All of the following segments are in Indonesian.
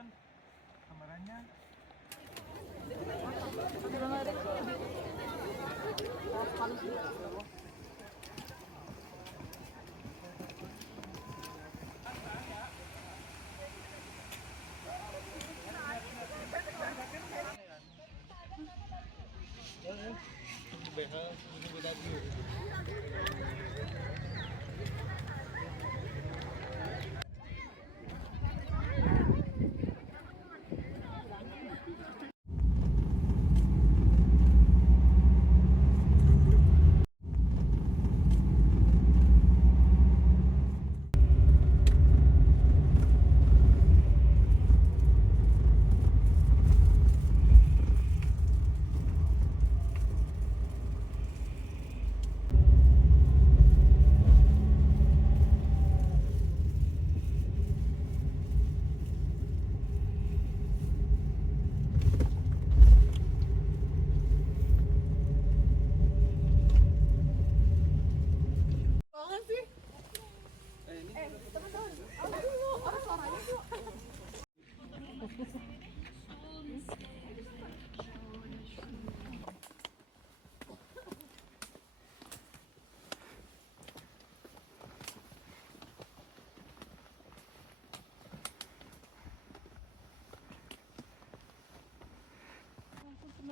simpen kameranya.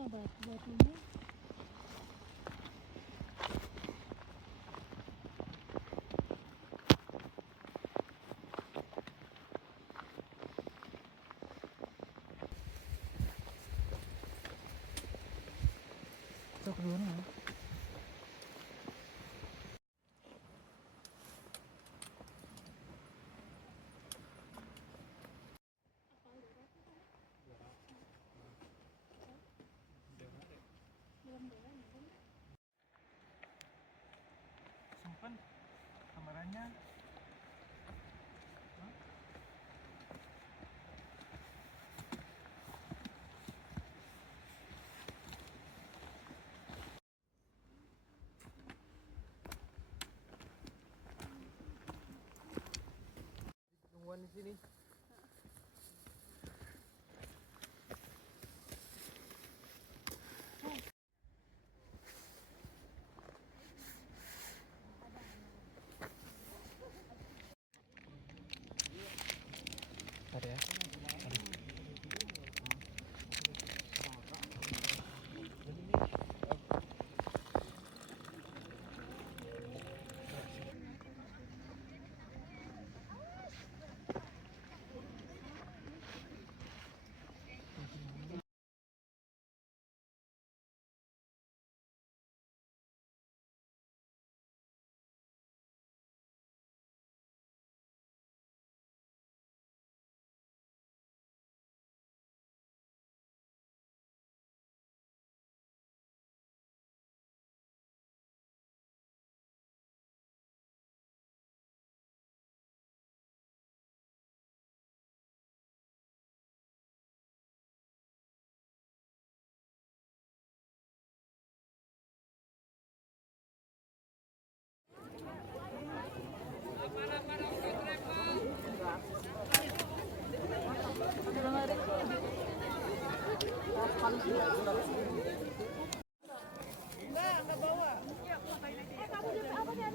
Batu-batunya Itu kedua nih. Simpen kameranya. Tungguan di sini. Ada ya? Enggak bawa. Kamu juga apa nih?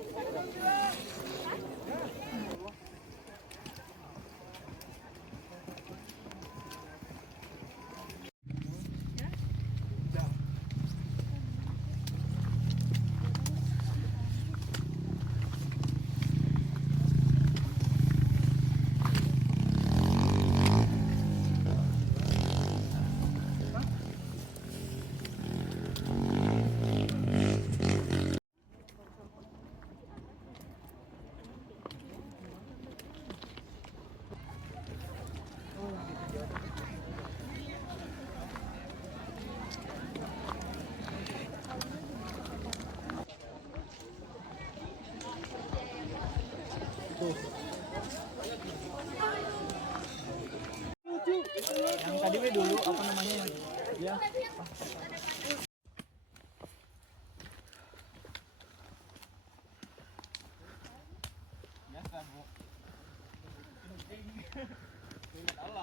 Yang tadi dulu apa namanya ya? Biasa, Bu. Allah.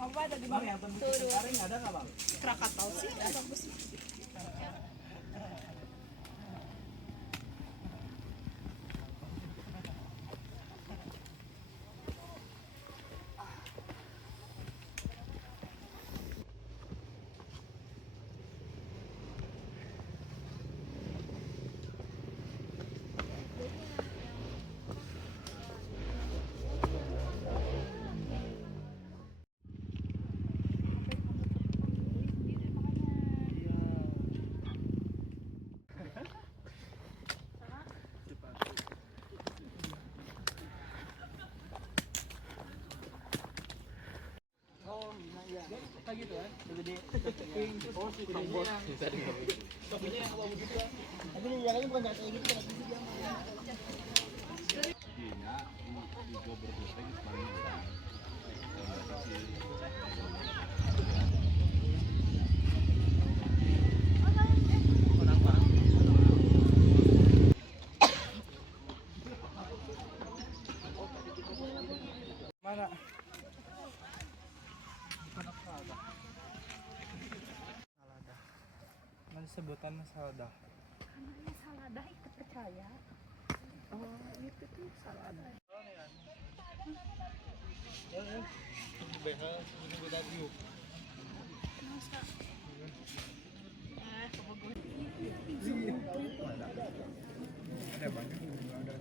Apa ada di Bang, yang tembus kemarin ada nggak bang? Krakatau sih, bagus. Kayak gitu kan? Gede. Oh, si bos. Topinya yang bawa begitu kan? Tapi yang lain bukan kayak gitu kan? Iya, di gua berdosa di paling besar. Mana? Bukan salada. Salada. Mana sebutan salada? Namanya salada, itu percaya. Oh, itu tuh salada. Behel, ini beda view. Masa? Ada banyak, ada.